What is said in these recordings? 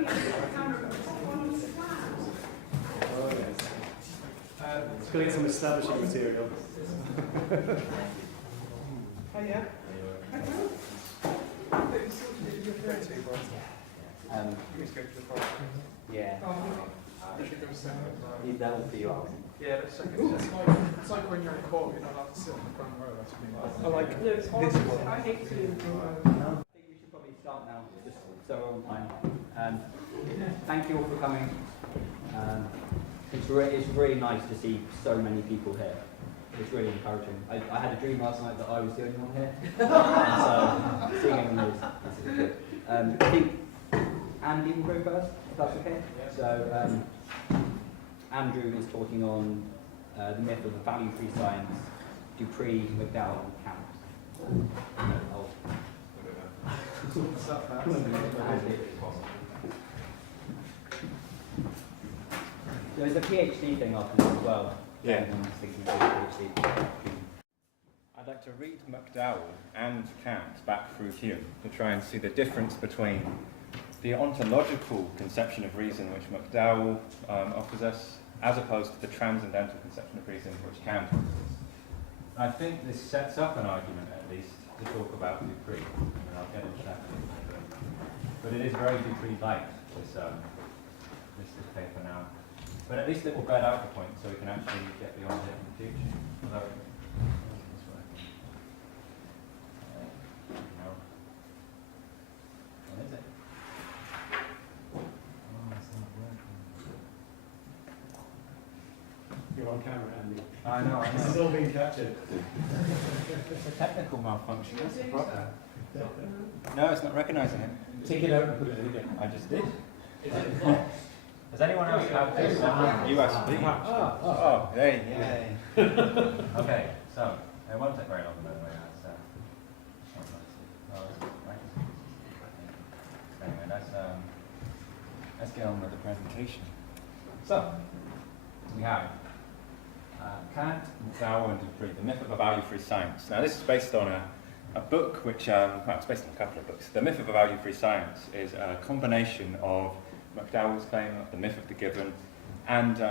It's going to get some establishing material. Oh, yeah? Yeah. Leave that one for you, Alison. Yeah, that's second. It's like when you're in court, you're not allowed to sit on the front row. That's what I like. No, it's horrible. I hate to. I think we should probably start now, just so we're on time. Thank you all for coming. It's really nice to see so many people here. It's really encouraging. I had a dream last night that I was the only one here. So seeing everyone is good. I think Andy will go first, if that's okay. So Andrew is talking on the myth of the value-free science, Dupree, McDowell, and Kant. There's a PhD thing after this as well. Yeah. I'd like to read McDowell and Kant back through Hume to try and see the difference between the ontological conception of reason which McDowell offers us, as opposed to the transcendental conception of reason which Kant offers us. I think this sets up an argument, at least, to talk about Dupree, and I'll get into that. But it is very Dupree-like, this paper now. But at least it will bear out the point, so we can actually get beyond it in the future. Although, no. What is it? Oh, it's not working. You're on camera, Andy. I know. This is all being captured. It's a technical malfunction, that's the problem. No, it's not recognising it. Take it out and put it in again. I just did. Does anyone else have this USB? Oh, yay. Okay, so it won't take very long, by the way. Anyway, let's get on with the presentation. So, we have Kant, McDowell, and Dupree, The Myth of a Value-Free Science. Now, this is based on a book which, well, it's based on a couple of books. The Myth of a Value-Free Science is a combination of McDowell's claim of the myth of the given, and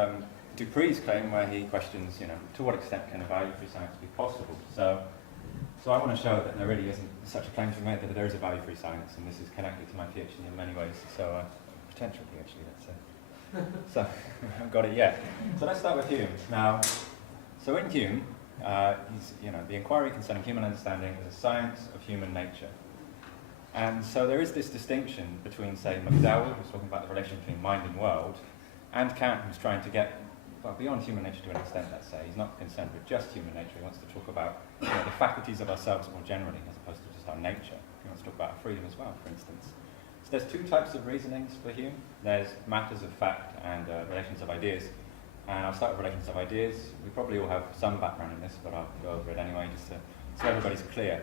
Dupree's claim where he questions, to what extent can a value-free science be possible. So I want to show that there really isn't such a claim to be made, that there is a value-free science, and this is connected to my PhD in many ways. So potential PhD, let's say. So I haven't got it yet. So let's start with Hume. Now, so in Hume, the inquiry concerning human understanding is a science of human nature. And so there is this distinction between, say, McDowell, who's talking about the relation between mind and world, and Kant, who's trying to get beyond human nature to an extent, let's say. He's not concerned with just human nature. He wants to talk about the faculties of ourselves more generally, as opposed to just our nature. He wants to talk about freedom as well, for instance. So there's two types of reasonings for Hume. There's matters of fact and relations of ideas. And I'll start with relations of ideas. We probably all have some background in this, but I'll go over it anyway, just so everybody's clear.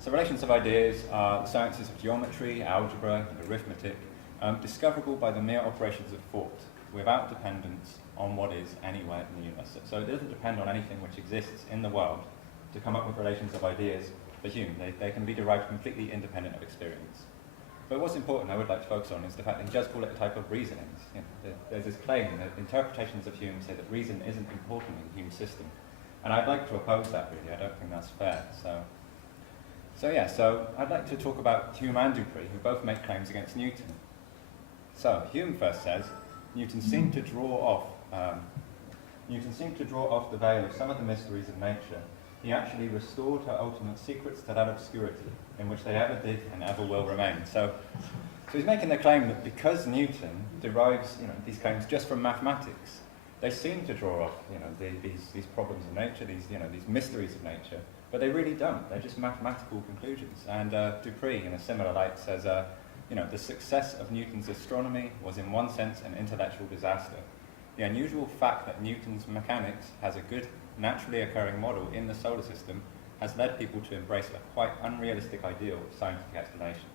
So relations of ideas are the sciences of geometry, algebra, and arithmetic, discoverable by the mere operations of thought, without dependence on what is anywhere in the universe. So it doesn't depend on anything which exists in the world to come up with relations of ideas for Hume. They can be derived completely independent of experience. But what's important, I would like to focus on, is the fact that he does call it a type of reasonings. There's this claim that interpretations of Hume say that reason isn't important in Hume's system. And I'd like to oppose that, really. I don't think that's fair. So I'd like to talk about Hume and Dupree, who both make claims against Newton. So Hume first says, Newton seemed to draw off the veil of some of the mysteries of nature. He actually restored her ultimate secrets to that obscurity, in which they ever did and ever will remain. So he's making the claim that because Newton derives these claims just from mathematics, they seem to draw off these problems of nature, these mysteries of nature, but they really don't. They're just mathematical conclusions. And Dupree, in a similar light, says the success of Newton's astronomy was in one sense an intellectual disaster. The unusual fact that Newton's mechanics has a good, naturally occurring model in the solar system has led people to embrace a quite unrealistic ideal of scientific explanation.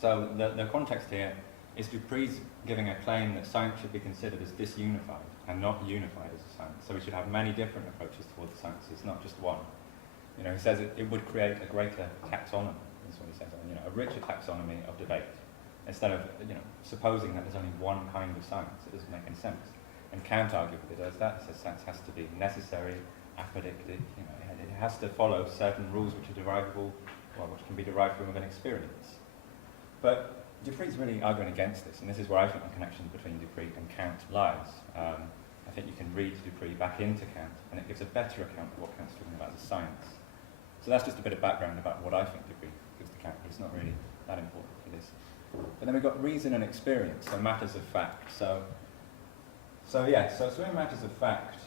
So the context here is Dupree's giving a claim that science should be considered as disunified and not unified as a science. So we should have many different approaches towards the sciences, not just one. He says it would create a greater taxonomy, that's what he says, a richer taxonomy of debate. instead of supposing that there's only one kind of science. It doesn't make any sense. And Kant arguably does that. Says science has to be necessary, apodictic. It has to follow certain rules which are derivable, or which can be derived from an experience. But Dupree's really arguing against this, and this is where I think the connection between Dupree and Kant lies. I think you can read Dupree back into Kant, and it gives a better account of what Kant's talking about as science. So that's just a bit of background about what I think Dupree gives to Kant, but it's not really that important for this. But then we've got reason and experience, so matters of fact. So in matters of fact,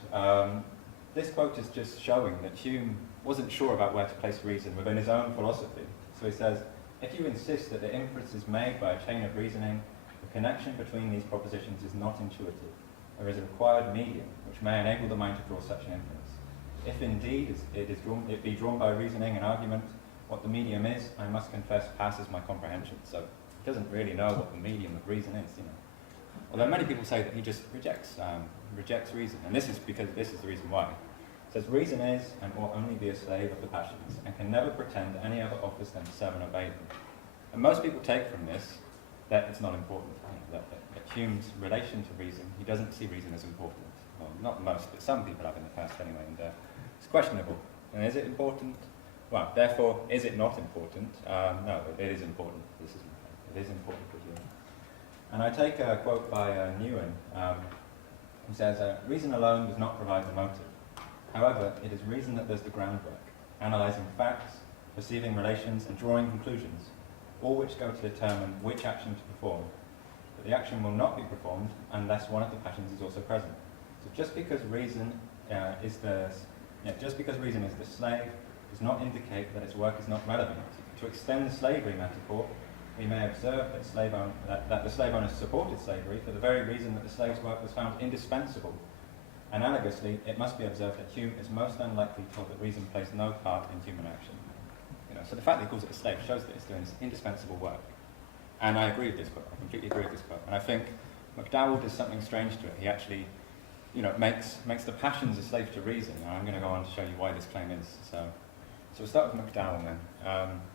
this quote is just showing that Hume wasn't sure about where to place reason within his own philosophy. So he says, if you insist that the inference is made by a chain of reasoning, the connection between these propositions is not intuitive. There is a required medium which may enable the mind to draw such an inference. If indeed it be drawn by reasoning and argument, what the medium is, I must confess, passes my comprehension. So he doesn't really know what the medium of reason is, Although many people say that he just rejects reason, and this is the reason why. It says, reason is and ought only be a slave of the passions, and can never pretend any other offers than to serve and obey them. And most people take from this that it's not important, that Hume's relation to reason, he doesn't see reason as important. Well, not most, but some people have in the past anyway, and it's questionable. And is it important? Well, therefore, is it not important? No, it is important. It is important for Hume. And I take a quote by Newen, who says, reason alone does not provide the motive. However, it is reason that does the groundwork, analysing facts, perceiving relations, and drawing conclusions, all which go to determine which action to perform. But the action will not be performed unless one of the passions is also present. So just because reason is the slave does not indicate that its work is not relevant. To extend the slavery metaphor, we may observe that the slave owners supported slavery for the very reason that the slave's work was found indispensable. Analogously, it must be observed that Hume is most unlikely to hold that reason plays no part in human action. So the fact that he calls it a slave shows that it's doing this indispensable work. And I agree with this quote. I completely agree with this quote. And I think McDowell does something strange to it. He actually, makes the passions a slave to reason. And I'm going to go on to show you why this claim is. So we'll start with McDowell then.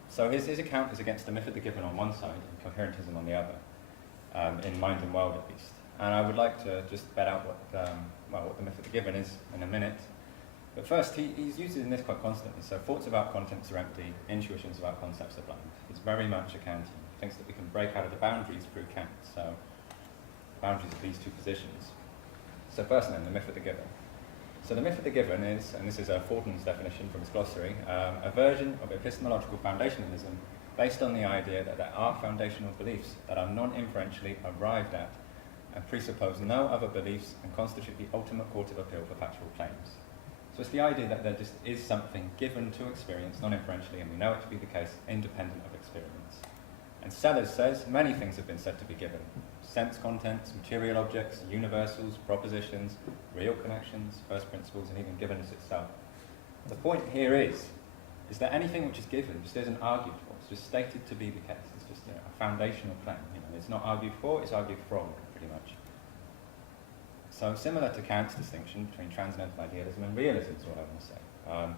So his account is against the myth of the given on one side and coherentism on the other, in Mind and World at least. And I would like to just bet out what the myth of the given is in a minute. But first, he's using this quite constantly. So thoughts about contents are empty, intuitions about concepts are blind. He's very much a Kantian. He thinks that we can break out of the boundaries through Kant. So boundaries of these two positions. So first then, the myth of the given. So the myth of the given is, and this is Fortin's definition from his glossary, a version of epistemological foundationalism based on the idea that there are foundational beliefs that are non-inferentially arrived at and presuppose no other beliefs and constitute the ultimate court of appeal for factual claims. So it's the idea that there just is something given to experience non-inferentially, and we know it to be the case, independent of experience. And Sellers says many things have been said to be given. Sense contents, material objects, universals, propositions, real connections, first principles, and even givenness itself. The point here is that anything which is given just isn't argued for. It's just stated to be the case. It's just a foundational claim. It's not argued for, it's argued from, pretty much. So similar to Kant's distinction between transcendental idealism and realism is what I want to say.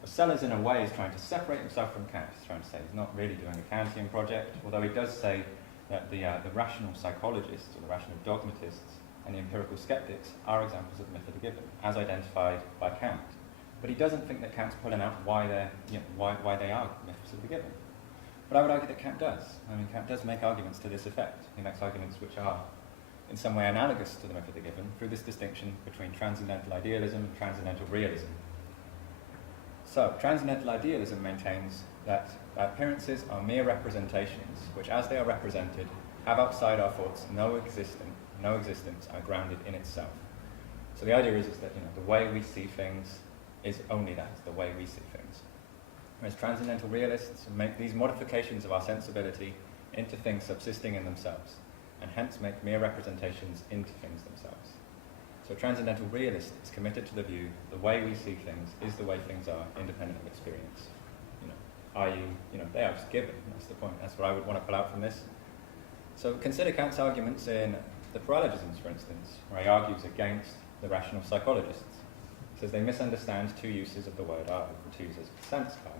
But Sellers, in a way, is trying to separate himself from Kant. He's trying to say he's not really doing a Kantian project, although he does say that the rational psychologists, or the rational dogmatists, and the empirical skeptics are examples of the myth of the given, as identified by Kant. But he doesn't think that Kant's pulling out why they are myths of the given. But I would argue that Kant does. Kant does make arguments to this effect. He makes arguments which are in some way analogous to the myth of the given through this distinction between transcendental idealism and transcendental realism. So, transcendental idealism maintains that appearances are mere representations, which, as they are represented, have outside our thoughts no existence, are grounded in itself. So the idea is that the way we see things is only that, the way we see things. Whereas transcendental realists make these modifications of our sensibility into things subsisting in themselves, and hence make mere representations into things themselves. So a transcendental realist is committed to the view the way we see things is the way things are, independent of experience. They are just given. That's the point. That's what I would want to pull out from this. So consider Kant's arguments in the paralogisms, for instance, where he argues against the rational psychologists. He says they misunderstand two uses of the word I, or two uses of the sense I.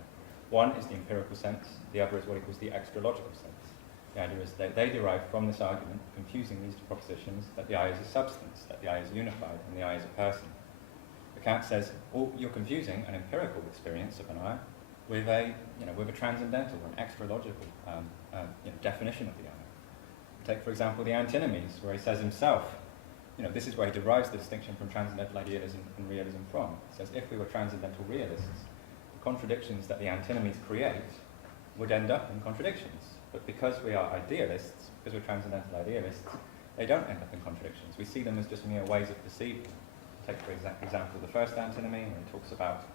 One is the empirical sense, the other is what he calls the extralogical sense. The idea is that they derive from this argument, confusing these two propositions, that the I is a substance, that the I is unified, and the I is a person. But Kant says, oh, you're confusing an empirical experience of an I with a transcendental, an extra-logical definition of the I. Take, for example, the antinomies, where he says himself, this is where he derives the distinction from transcendental idealism and realism from. He says, if we were transcendental realists, the contradictions that the antinomies create would end up in contradictions. But because we are idealists, because we're transcendental idealists, they don't end up in contradictions. We see them as just mere ways of perceiving. Take, for example, the first antinomy, where he talks about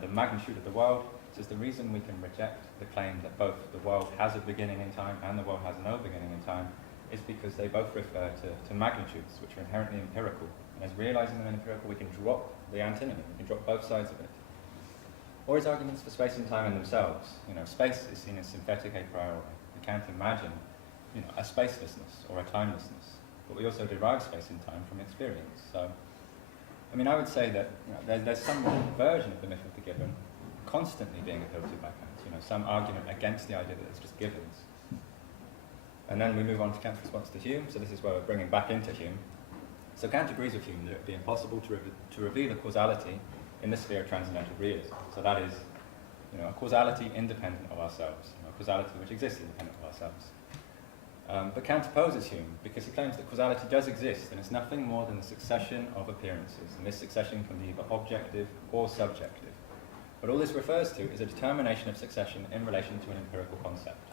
the magnitude of the world. It says the reason we can reject the claim that both the world has a beginning in time and the world has no beginning in time is because they both refer to magnitudes, which are inherently empirical. And as realizing them empirical, we can drop the antinomy, we can drop both sides of it. Or his arguments for space and time in themselves. Space is seen as synthetic a priori. We can't imagine a spacelessness or a timelessness, but we also derive space and time from experience. So, I would say that there's some version of the myth of the given constantly being appealed to by Kant. Some argument against the idea that it's just givens. And then we move on to Kant's response to Hume. So this is where we're bringing back into Hume. So Kant agrees with Hume that it would be impossible to reveal a causality in the sphere of transcendental realism. So that is, a causality independent of ourselves, a causality which exists independent of ourselves. But Kant opposes Hume because he claims that causality does exist and it's nothing more than a succession of appearances. And this succession can be either objective or subjective. But all this refers to is a determination of succession in relation to an empirical concept.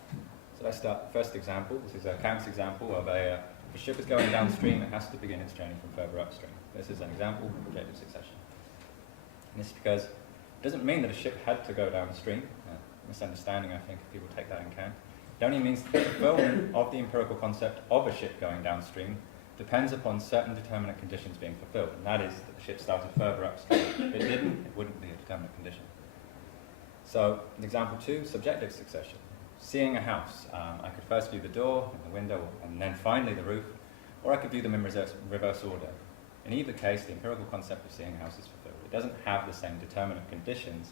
So let's start the first example. This is Kant's example of if a ship is going downstream, it has to begin its journey from further upstream. This is an example of objective succession. And this is because it doesn't mean that a ship had to go downstream. Misunderstanding, I think, if people take that in Kant. It only means that the fulfillment of the empirical concept of a ship going downstream depends upon certain determinate conditions being fulfilled. And that is that the ship started further upstream. If it didn't, it wouldn't be a determinate condition. So, example 2, subjective succession. Seeing a house. I could first view the door and the window and then finally the roof, or I could view them in reverse order. In either case, the empirical concept of seeing a house is fulfilled. It doesn't have the same determinate conditions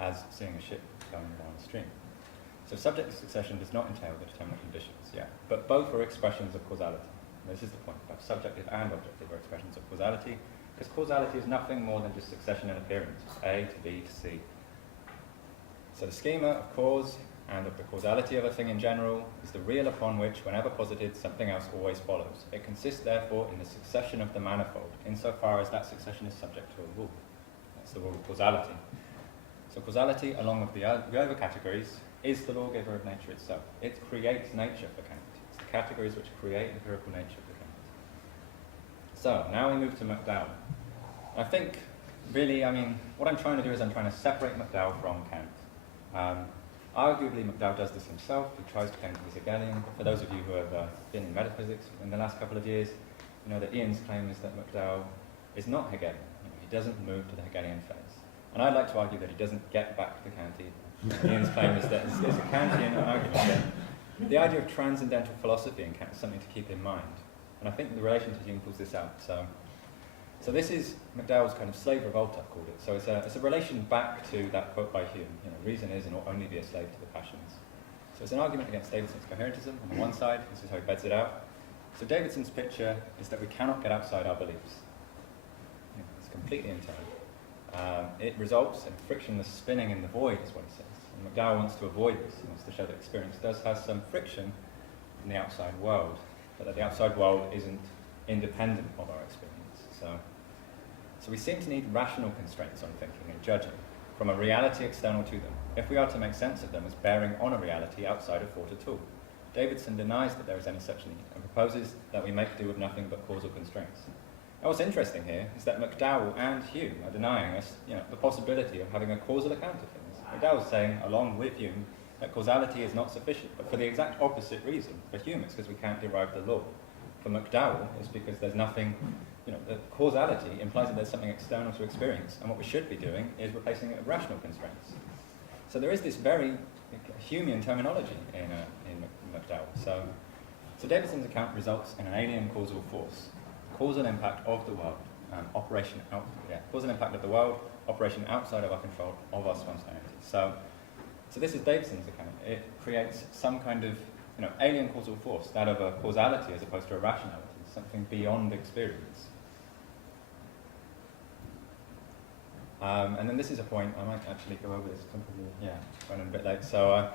as seeing a ship going downstream. So subjective succession does not entail the determinate conditions, but both are expressions of causality. And this is the point, both subjective and objective are expressions of causality, because causality is nothing more than just succession in appearance, A to B to C. So the schema of cause and of the causality of a thing in general is the real upon which, whenever posited, something else always follows. It consists, therefore, in the succession of the manifold, insofar as that succession is subject to a rule. That's the rule of causality. So causality, along with the other categories, is the lawgiver of nature itself. It creates nature for Kant. It's the categories which create empirical nature for Kant. So, now we move to McDowell. I think, really, what I'm trying to do is I'm trying to separate McDowell from Kant. Arguably, McDowell does this himself. He tries to claim he's Hegelian. For those of you who have been in metaphysics in the last couple of years, you know that Ian's claim is that McDowell is not Hegelian. He doesn't move to the Hegelian phase. And I'd like to argue that he doesn't get back to Kant either. Ian's claim is that it's a Kantian argument. The idea of transcendental philosophy in Kant is something to keep in mind. And I think the relation to Hume pulls this out. So this is McDowell's kind of slave revolt, I've called it. So it's a relation back to that quote by Hume. Reason is and ought only be a slave to the passions. So it's an argument against Davidson's coherentism on the one side. This is how he beds it out. So Davidson's picture is that we cannot get outside our beliefs. It's completely internal. It results in frictionless spinning in the void, is what he says. And McDowell wants to avoid this. He wants to show that experience does have some friction in the outside world, but that the outside world isn't independent of our experience. So we seem to need rational constraints on thinking and judging, from a reality external to them, if we are to make sense of them as bearing on a reality outside of thought at all. Davidson denies that there is any such need, and proposes that we make do with nothing but causal constraints. Now what's interesting here is that McDowell and Hume are denying us the possibility of having a causal account of things. McDowell's saying, along with Hume, that causality is not sufficient, but for the exact opposite reason. For Hume, it's because we can't derive the law. For McDowell, it's because there's nothing, the causality implies that there's something external to experience, and what we should be doing is replacing it with rational constraints. So there is this very Humean terminology in McDowell. So Davidson's account results in an alien causal force, causal impact of the world, causal impact of the world, operation outside of our control, of our spontaneity. So this is Davidson's account. It creates some kind of alien causal force, that of a causality as opposed to a rationality, something beyond experience. And then this is a point, I might actually go over this, running a bit late. So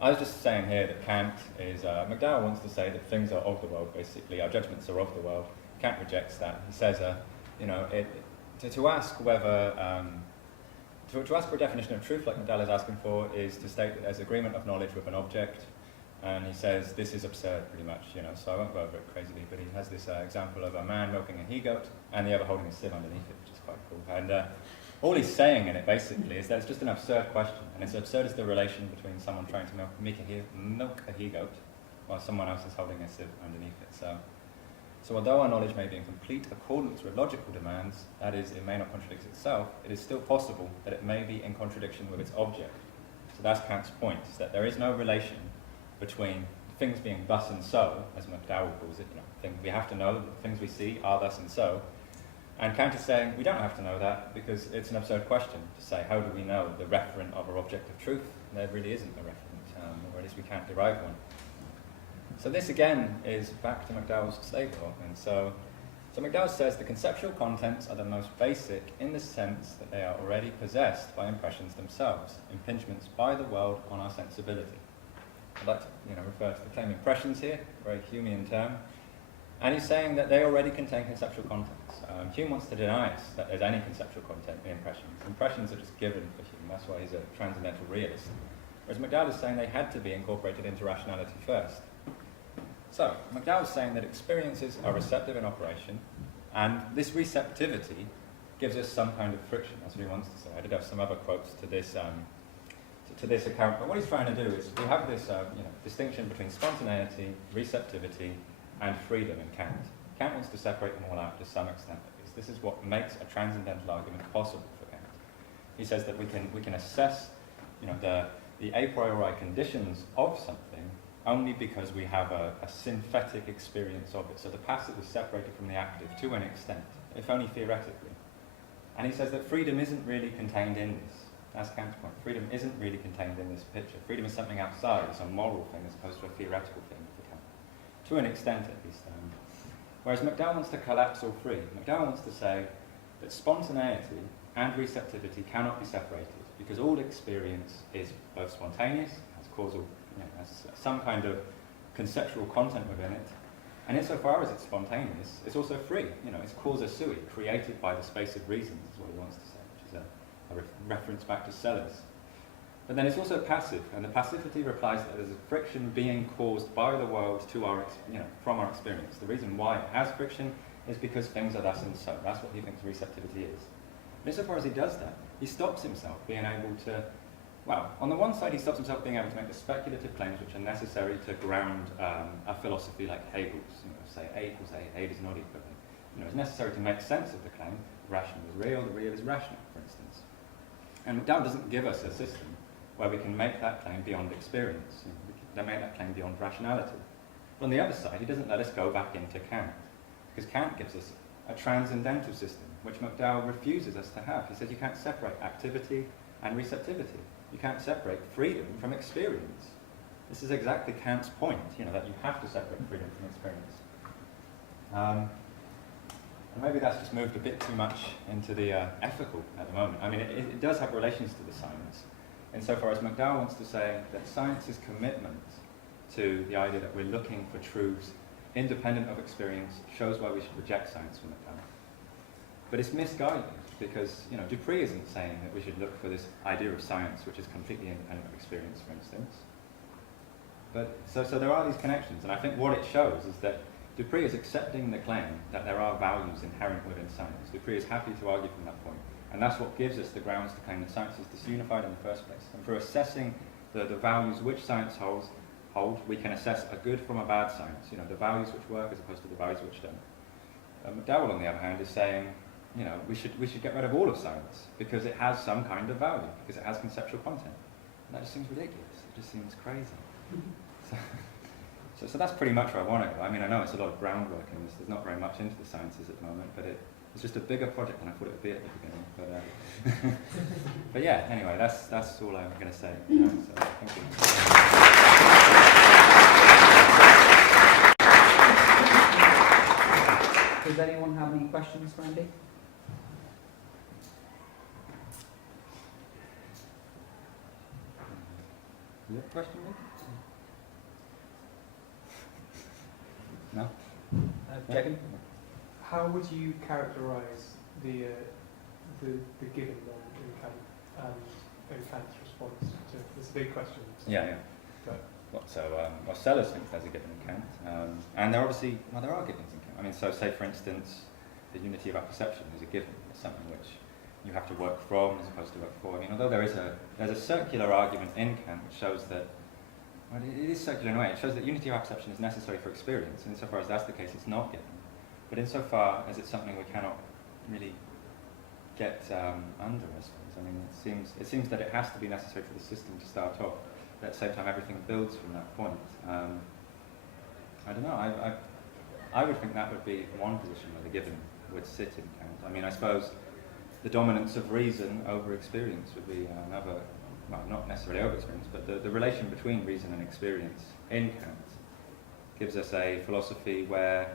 I was just saying here that Kant is, McDowell wants to say that things are of the world, basically, our judgments are of the world. Kant rejects that. He says, to ask whether, to ask for a definition of truth like McDowell is asking for is to state that there's agreement of knowledge with an object. And he says this is absurd, pretty much, so I won't go over it crazily, but he has this example of a man milking a he-goat and the other holding a sieve underneath it, which is quite cool. And all he's saying in it, basically, is that it's just an absurd question, and it's absurd as the relation between someone trying to milk a he-goat while someone else is holding a sieve underneath it. So although our knowledge may be in complete accordance with logical demands, that is, it may not contradict itself, it is still possible that it may be in contradiction with its object. So that's Kant's point, is that there is no relation between things being thus and so, as McDowell calls it, we have to know that the things we see are thus and so. And Kant is saying we don't have to know that because it's an absurd question to say how do we know the referent of our object of truth? There really isn't a referent, or at least we can't derive one. So this again is back to McDowell's slave law. And so McDowell says the conceptual contents are the most basic in the sense that they are already possessed by impressions themselves, impingements by the world on our sensibility. I'd like to refer to the claim impressions here, a very Humean term. And he's saying that they already contain conceptual contents. Hume wants to deny us that there's any conceptual content in impressions. Impressions are just given for Hume, that's why he's a transcendental realist. Whereas McDowell is saying they had to be incorporated into rationality first. So, McDowell is saying that experiences are receptive in operation, and this receptivity gives us some kind of friction, that's what he wants to say. I did have some other quotes to this account, but what he's trying to do is we have this distinction between spontaneity, receptivity, and freedom in Kant. Kant wants to separate them all out to some extent, because this is what makes a transcendental argument possible for Kant. He says that we can assess the a priori conditions of something only because we have a synthetic experience of it. So the passive is separated from the active to an extent, if only theoretically. And he says that freedom isn't really contained in this. That's Kant's point. Freedom isn't really contained in this picture. Freedom is something outside. It's a moral thing as opposed to a theoretical thing for Kant. To an extent, at least. Whereas McDowell wants to collapse all three. McDowell wants to say that spontaneity and receptivity cannot be separated because all experience is both spontaneous, has causal, has some kind of conceptual content within it, and insofar as it's spontaneous, it's also free. It's causa sui, created by the space of reason, is what he wants to say, which is a reference back to Sellers. But then it's also passive, and the passivity replies that there's a friction being caused by the world to our, from our experience. The reason why it has friction is because things are thus and so. That's what he thinks receptivity is. And insofar as he does that, he stops himself being able to, on the one side he stops himself being able to make the speculative claims which are necessary to ground a philosophy like Hegel's. Say A equals A, A does not equal A. It's necessary to make sense of the claim. The rational is real, the real is rational, for instance. And McDowell doesn't give us a system where we can make that claim beyond experience. We can make that claim beyond rationality. But on the other side, he doesn't let us go back into Kant, because Kant gives us a transcendental system, which McDowell refuses us to have. He says you can't separate activity and receptivity. You can't separate freedom from experience. This is exactly Kant's point, that you have to separate freedom from experience. And maybe that's just moved a bit too much into the ethical at the moment. I mean, it does have relations to the science, insofar as McDowell wants to say that science's commitment to the idea that we're looking for truths independent of experience shows why we should reject science from McDowell. But it's misguided, because Dupree isn't saying that we should look for this idea of science which is completely independent of experience, for instance. But so there are these connections, and I think what it shows is that Dupree is accepting the claim that there are values inherent within science. Dupree is happy to argue from that point, and that's what gives us the grounds to claim that science is disunified in the first place. And for assessing the values which science holds, we can assess a good from a bad science, the values which work as opposed to the values which don't. McDowell, on the other hand, is saying, we should get rid of all of science because it has some kind of value, because it has conceptual content. And that just seems ridiculous. It just seems crazy. So that's pretty much where I want to go. I mean, I know it's a lot of groundwork in this. There's not very much into the sciences at the moment, but it's just a bigger project than I thought it would be at the beginning. But yeah, anyway, that's all I'm going to say. So, thank you. anyone have any questions for Andy? You have a question, Nick? No? Jacob? How would you characterise the given one in Kant and in Kant's response to this big question? Yeah. Well, Sellers thinks there's a given in Kant, and there obviously, well, there are givens in Kant. I mean, so say for instance, the unity of apperception is a given. It's something which you have to work from as opposed to work for. I mean, although there's a circular argument in Kant which shows that, well, it is circular in a way. It shows that unity of apperception is necessary for experience, and insofar as that's the case, it's not given. But insofar as it's something we cannot really get under, I suppose. I mean, it seems that it has to be necessary for the system to start off. But at the same time, everything builds from that point. I don't know. I would think that would be one position where the given would sit in Kant. I mean, I suppose the dominance of reason over experience would be another, well, not necessarily over experience, but the relation between reason and experience in Kant gives us a philosophy where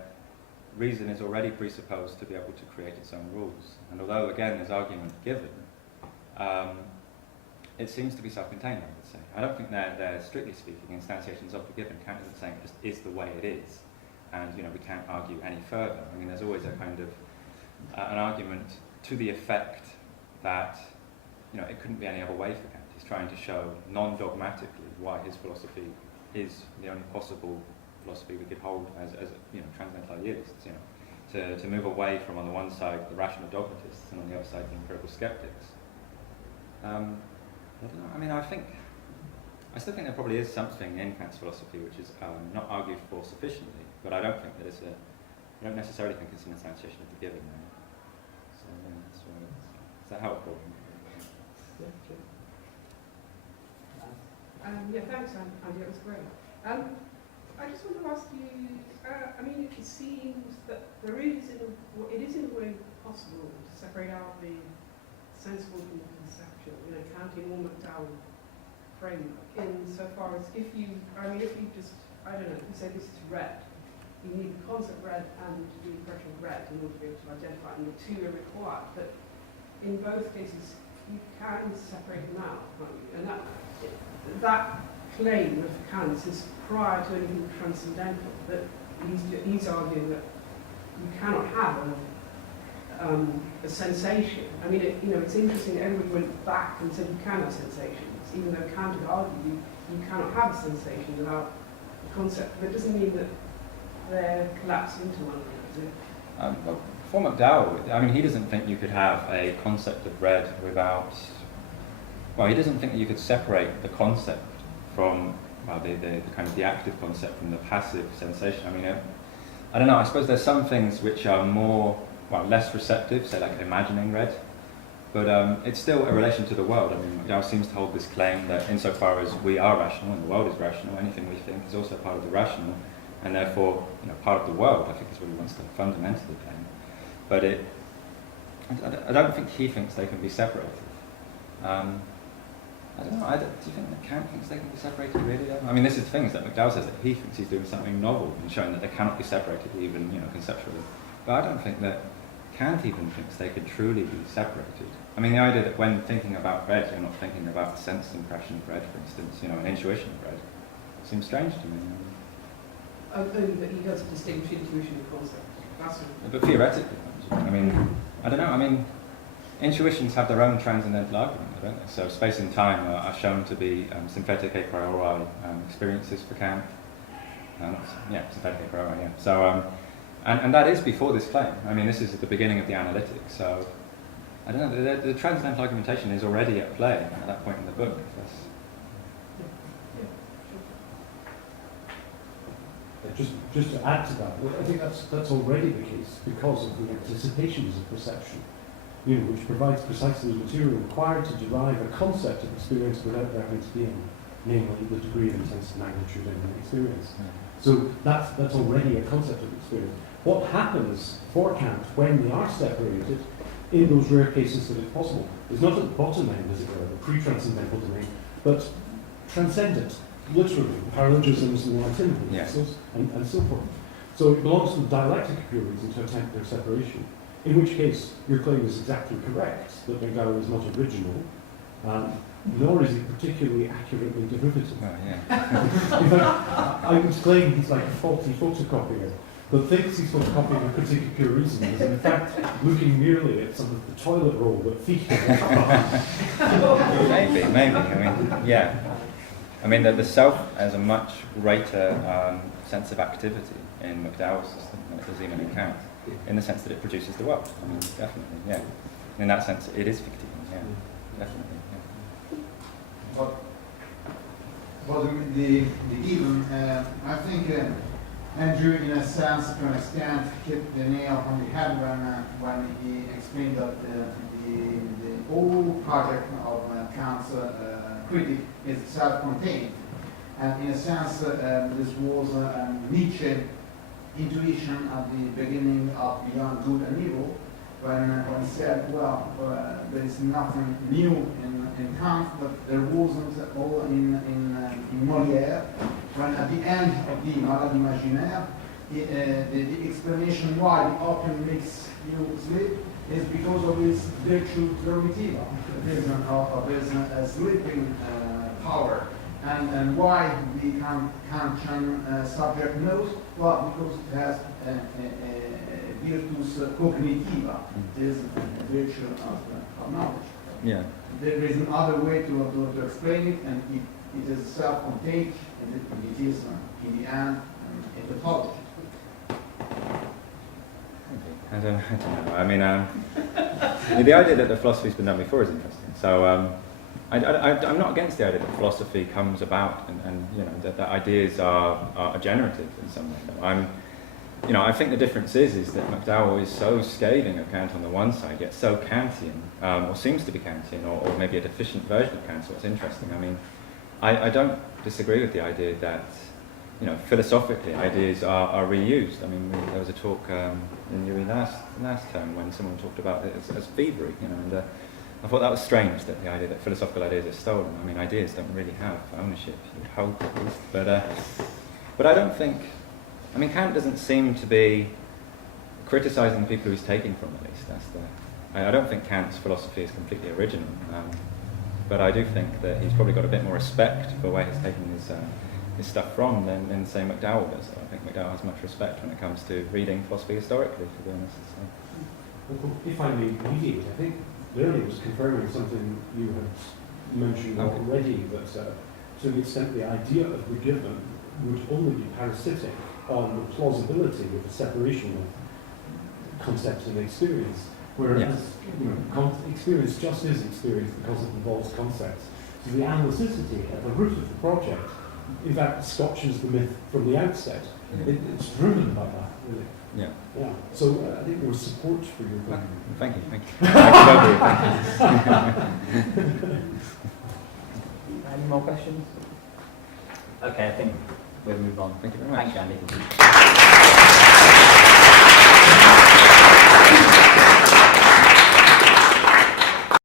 reason is already presupposed to be able to create its own rules. And although, again, there's argument given, it seems to be self-contained, I would say. I don't think they're strictly speaking, instantiations of the given. Kant isn't saying it just is the way it is, and we can't argue any further. I mean, there's always a kind of an argument to the effect that it couldn't be any other way for Kant. He's trying to show non-dogmatically why his philosophy is the only possible philosophy we could hold as transcendental idealists. To move away from, on the one side, the rational dogmatists, and on the other side, the empirical skeptics. I don't know. I mean, I still think there probably is something in Kant's philosophy which is not argued for sufficiently, but I don't think that I don't necessarily think it's an instantiation of the given. So yeah, that's why is that helpful? Yeah, thanks, Andy. It was great. I just want to ask you. I mean, it seems that it is in a way possible to separate out the sensible from the conceptual. Kantian or McDowell framework. Insofar as if you just, I don't know, if you say this is red, you need the concept red and the impression of red in order to be able to identify, and the two are required. But in both cases, you can separate them out, can't you? And that claim of Kant's is prior to anything transcendental. That he's arguing that you cannot have a sensation. I mean, it's interesting that everybody went back and said you can have sensations, even though Kant had argued you cannot have a sensation without a concept. But it doesn't mean that they're collapsed into one another, does it? For McDowell, I mean, he doesn't think you could have a concept of red without. Well, he doesn't think that you could separate the concept from the kind of the active concept from the passive sensation. I mean, I don't know. I suppose there's some things which are less receptive, say like imagining red, but it's still a relation to the world. I mean, McDowell seems to hold this claim that insofar as we are rational and the world is rational, anything we think is also part of the rational, and therefore part of the world. I think is what he wants to fundamentally claim. But I don't think he thinks they can be separated. I don't know. Do you think that Kant thinks they can be separated, really? I mean, this is the thing, is that McDowell says that he thinks he's doing something novel and showing that they cannot be separated, even conceptually. But I don't think that Kant even thinks they could truly be separated. I mean, the idea that when thinking about red, you're not thinking about the sense impression of red, for instance, an intuition of red, seems strange to me. Only that he does distinguish intuition and concept. But theoretically, I mean, I don't know. I mean, intuitions have their own transcendental argument, don't they? So space and time are shown to be synthetic a priori experiences for Kant. Synthetic a priori, yeah. So, and that is before this claim. I mean, this is at the beginning of the analytic. So, I don't know. The transcendental argumentation is already at play at that point in the book. Just to add to that, I think that's already the case because of the anticipations of perception, which provides precisely the material required to derive a concept of experience without there having to be any, namely the degree of intense magnitude in the experience. So that's already a concept of experience. What happens for Kant when they are separated, in those rare cases that it's possible, is not at the bottom end, as it were, the pre-transcendental domain, but transcendent. Literally, paralogisms and antinomies, and so forth. So it belongs to the dialectic of pure reason to attempt their separation, in which case your claim is exactly correct, that McDowell is not original, nor is he particularly accurately derivative. Oh, yeah. In fact, I would claim he's like a faulty photocopier that thinks he's photocopying a critique of pure reason, is in fact looking merely at some of the toilet roll that Fichte Maybe. I mean, yeah. I mean, the self has a much greater sense of activity in McDowell's system than it does even in Kant, in the sense that it produces the world. I mean, definitely, yeah. In that sense, it is Fichtean, yeah, definitely, yeah. But the given, I think Andrew, in a sense, to an extent, hit the nail on the head when he explained that the whole project of Kant's critic is self-contained. And in a sense, this was Nietzsche intuition at the beginning of Beyond Good and Evil, when he said, well, there is nothing new in Kant, but there wasn't all in Molière, when at the end of the Malade Imaginaire, the explanation why the opium makes you sleep is because of its virtue dormitiva, of its sleeping power. And why the Kantian subject knows? Well, because it has a virtus cognitiva, it is a virtue of knowledge. Yeah. There is another way to explain it, and it is self-contained, and it is, in the end, a tautology. I don't know. I mean, the idea that the philosophy's been done before is interesting. So I'm not against the idea that philosophy comes about and you know that ideas are generative in some way. I think the difference is that McDowell is so scathing of Kant on the one side, yet so Kantian, or seems to be Kantian, or maybe a deficient version of Kant. So it's interesting. I mean, I don't disagree with the idea that philosophically ideas are reused. I mean, there was a talk in UWE last term when someone talked about it as thievery, and I thought that was strange, that the idea that philosophical ideas are stolen. I mean, ideas don't really have ownership, you would hope at least. But I don't think, I mean, Kant doesn't seem to be criticising the people he's taking from, at least. I don't think Kant's philosophy is completely original, but I do think that he's probably got a bit more respect for where he's taking his stuff from than say McDowell does. I think McDowell has much respect when it comes to reading philosophy historically, to be honest. So. If I may mediate, I think Learning was confirming something you had mentioned already, that to the extent the idea of the given would only be parasitic on the plausibility of the separation of concepts and experience, whereas experience just is experience because it involves concepts. So the analyticity at the root of the project, in fact, scotches the myth from the outset. It's driven by that, really. Yeah. So I think there was support for your book. Thank you. Any more questions? Okay, I think we'll move on. Thank you very much. Thank you, Andy.